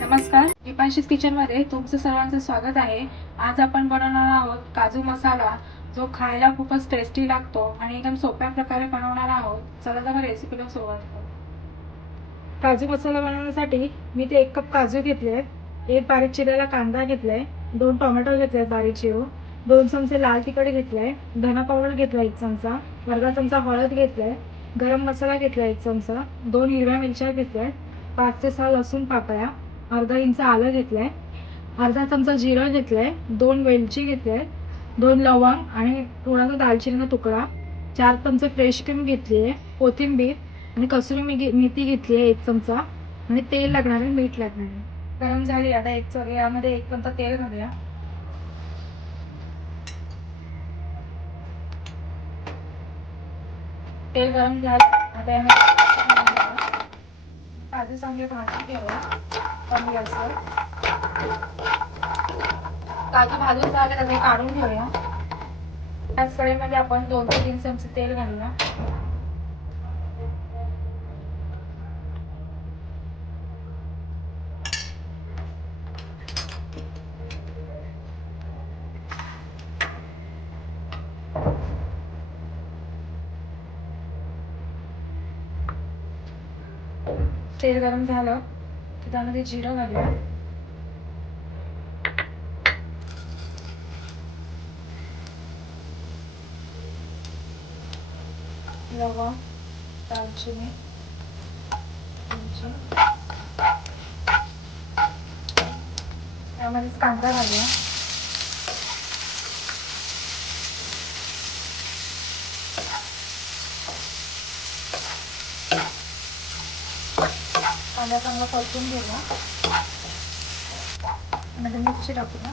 नमस्कार, दीपांशीज किचन मध्ये तुमचं सर्वांचं स्वागत आहे। आज आपण बनवणार आहोत काजू मसाला, जो खायला खूपच टेस्टी लागतो आणि एकदम सोप्या प्रकारे बनवणार आहोत। चला तर रेसिपीला सुरुवात करू। काजू मसाला बनवण्यासाठी मी ते 1 कप काजू घेतले, 1 बारीक चिरलेला कांदा घेतलाय, 2 टोमॅटो घेतले बारीक चिरून, 2 चमचे लाल तिखट घेतले, धना पावडर घेतला 1 चमचा, अर्धा चमचा हळद घेतलाय, गरम मसाला घेतला 1 चमचा, 2 हिरव्या मिरच्या घेतल्या, 5 ते 6 लसूण पाकळ्या, अर्धा इंच आलं घेतलंय, अर्धा चमचा जिरं घेतलंय, 2 वेलची घेतले, 2 लवंग आणि थोडासा दालचिनीचा तुकडा, 4 चमचे फ्रेश क्रीम घेतलीये, कोथिंबीर आणि कसुरी मेथी घेतलीये 1 चमचा आणि तेल लागणार आहे, मीठ लागणार आहे। गरम झाली आता यामध्ये 1 चमचा तेल घालूया। तेल गरम झालं आता यामध्ये काजू चांगले भाजून घेऊया। कमी गॅसवर काजू भाजून झाले तर काढून घेऊया। त्याच कढईमध्ये आपण 2 ते 3 चमचे तेल घालूया। तेल गरम झालं की त्यामध्ये जिरं घालूया, लवंग, दालचिनी, त्यामध्ये कांदा घालूया, कांदा चांगला परतून घेऊया, मध्ये मिरची टाकूया,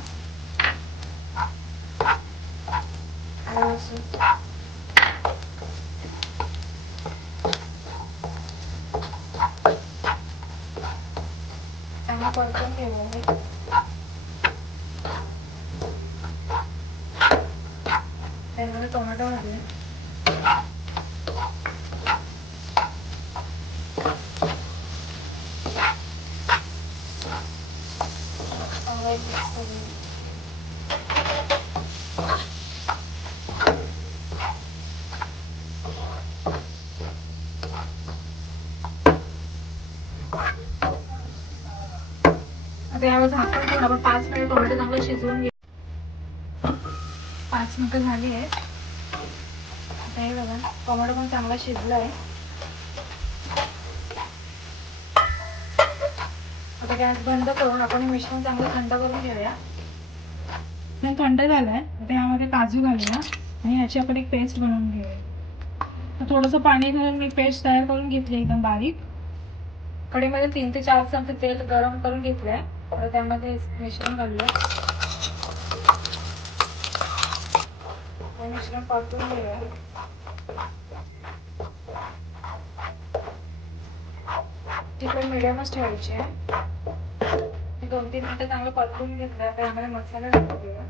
चांगला परतून घेऊया। त्यामध्ये टोमॅटो घालूया, आता यावर झाकण ठेवून आपण 5 मिनिट टोमॅटो चांगलं शिजवून घेऊ। 5 मिनिटं झाली आहे। आता हे बघा टोमॅटो पण चांगला शिजला आहे। आता गॅस बंद करून आपण मिश्रण चांगलं थंड करून घेऊया। थंड झालंय आता यामध्ये काजू घालूया आणि याची आपण एक पेस्ट बनवून घेऊया। थोडंसं पाणी घालून मी पेस्ट तयार करून घेतली एकदम बारीक। कढईमध्ये 3 ते 4 चमचे तेल गरम करून घेतलंय, तर त्यामध्ये मिश्रण घालूया। मिश्रण परतून घेऊया। ती पण मीडियमच ठेवायची आहे। 2-3 मिनिटं चांगलं परतून घेतलं तर यामध्ये मसाला टाकूया।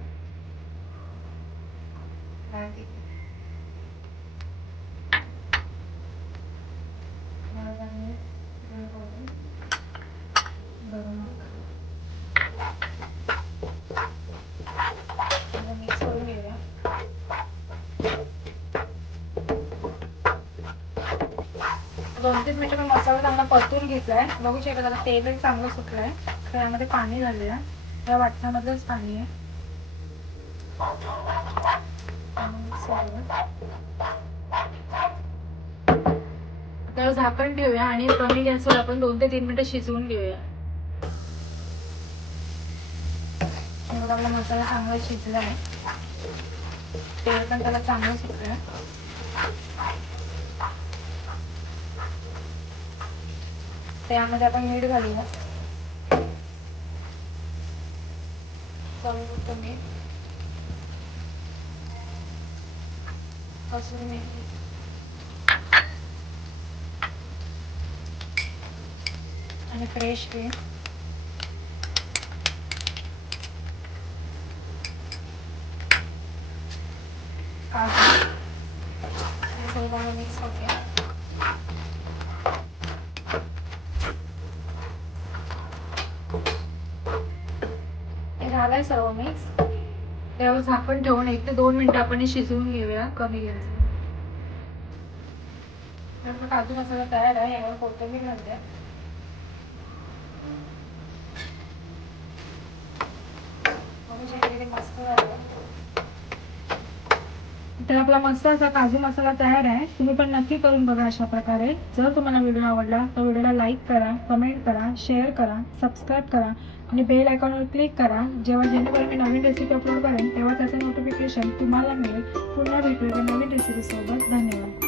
मिक्स करून घेऊया। 2-3 मिनिटं मसाला चांगला परतून घेतलाय, बघू शकता आता तेल चांगलं सुटलंय। तर यामध्ये पाणी घालूया, या वाटणामधलंच पाणी आहे। तर झाकण ठेवूया आणि कमी गॅसवर आपण 2 ते 3 मिनिटं शिजवून घेऊया। आपला मसाला चांगला शिजला आहे, तेल पण त्याला चांगलं सुटलंय। त्यामध्ये आपण मीठ घालूया, चवीपुरतं मीठ, कसुरी मेथी आणि फ्रेश क्रीम, काजू सगळं मिक्स करूया। झालाय सर्व मिक्स. त्यावर झाकण ठेवून 1 ते 2 मिनिटं आपण हे शिजवून घेऊया कमी गॅसवर. तर काजू मसाला तयार आहे. यावर कोथिंबीर घालते. मस्त झालं. तर आपला मस्त असा काजू मसाला तयार आहे. तुम्ही पण नक्की करून बघा अशा प्रकारे. जर तुम्हाला व्हिडिओ आवडला तर व्हिडिओला लाईक करा, कमेंट करा, शेअर करा, सबस्क्राईब करा आणि बेल आयकॉनवर क्लिक करा. जेणेकरून मी नवीन रेसिपी अपलोड करेन तेव्हा त्याचं नोटिफिकेशन तुम्हाला मिळेल. पुन्हा भेटूया नवीन रेसिपीसोबत. धन्यवाद.